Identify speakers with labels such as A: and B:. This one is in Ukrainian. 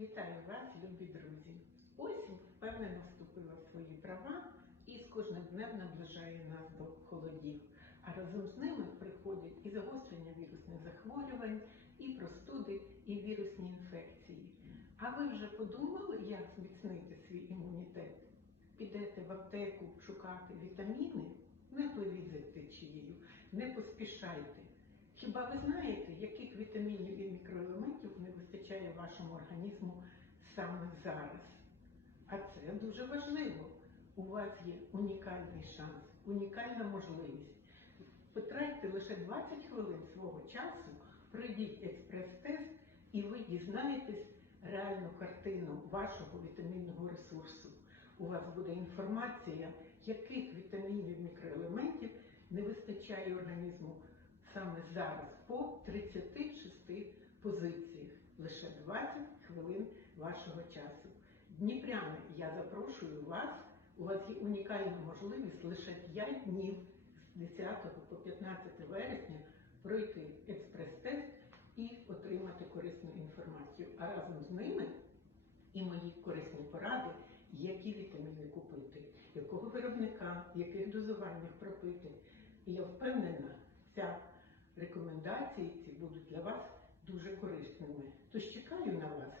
A: Вітаю вас, любі друзі! Осінь впевнено вступила в свої права і з кожним днем наближає нас до холодів. А разом з ними приходять і загострення вірусних захворювань, і простуди, і вірусні інфекції. А ви вже подумали, як зміцнити свій імунітет? Підете в аптеку шукати вітаміни? Не пливіть за течією, не поспішайте. Хіба ви знаєте, яких вітамінів і мікроелементів вашому організму саме зараз? А це дуже важливо. У вас є унікальний шанс, унікальна можливість. Потратьте лише 20 хвилин свого часу, пройдіть експрес-тест, і ви дізнаєтесь реальну картину вашого вітамінного ресурсу. У вас буде інформація, яких вітамінів, мікроелементів не вистачає організму саме зараз по 36 позиціях. Лише 20 хвилин вашого часу. Дніпряни, я запрошую вас. У вас є унікальна можливість лише 5 днів з 10 по 15 вересня пройти експрес-тест і отримати корисну інформацію. А разом з ними і мої корисні поради, які вітаміни купити, якого виробника, в яких дозуваннях пропити. І я впевнена, ця рекомендації ці будуть для вас дуже корисними. Тож чекаю на вас